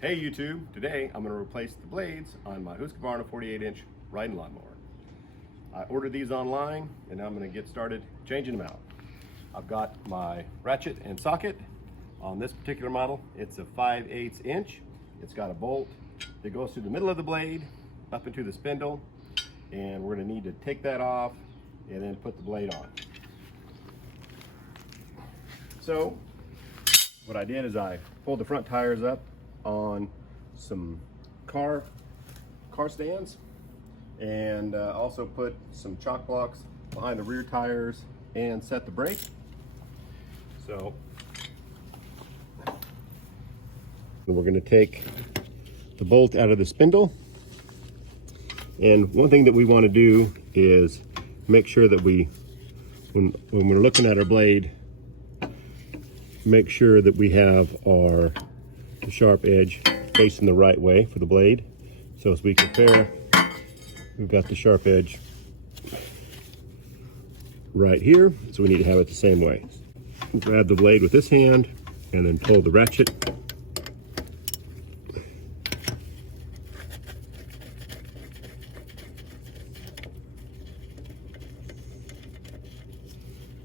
Hey YouTube, today I'm going to replace the blades on my Husqvarna 48-inch riding lawnmower. I ordered these online and I'm going to get started changing them out. I've got my ratchet and socket on this particular model. It's a 5/8 inch. It's got a bolt that goes through the middle of the blade up into the spindle, and we're going to need to take that off and then put the blade on. So what I did is I pulled the front tires up on some car stands, and also put some chock blocks behind the rear tires and set the brake. So we're going to take the bolt out of the spindle, and one thing that we want to do is make sure that when we're looking at our blade, make sure that we have the sharp edge facing the right way for the blade. So as we compare, we've got the sharp edge right here, so we need to have it the same way. Grab the blade with this hand and then pull the ratchet.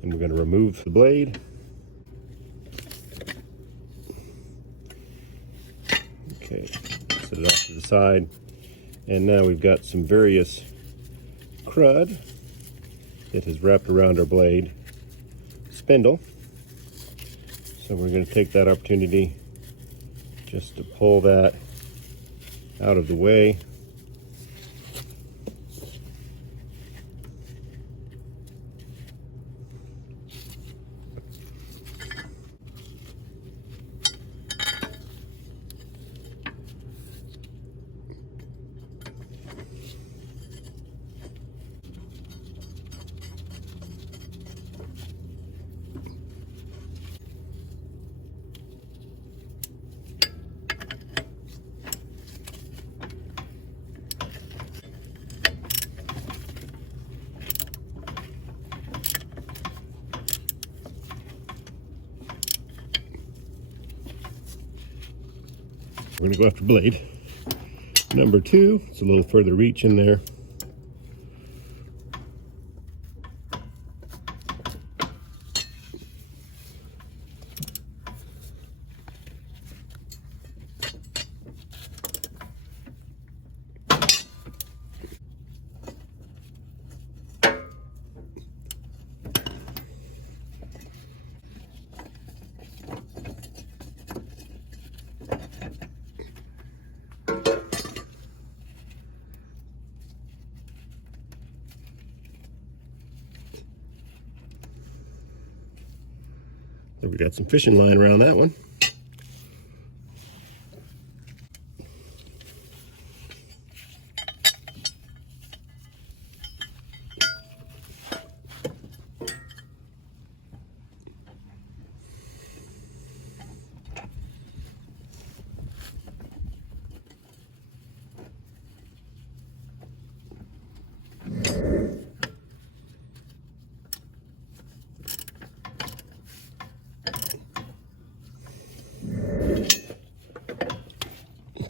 And we're going to remove the blade. Okay, set it off to the side. And now we've got some various crud that has wrapped around our blade spindle. So we're going to take that opportunity just to pull that out of the way. We're going to go after blade number 2. It's a little further reach in there. So we got some fishing line around that one.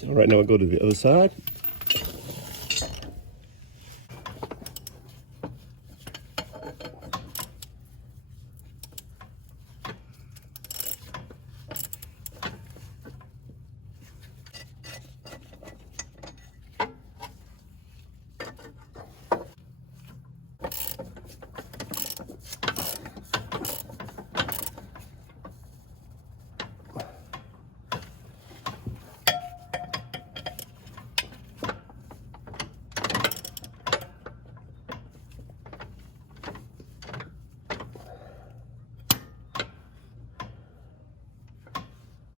All right, now we'll go to the other side.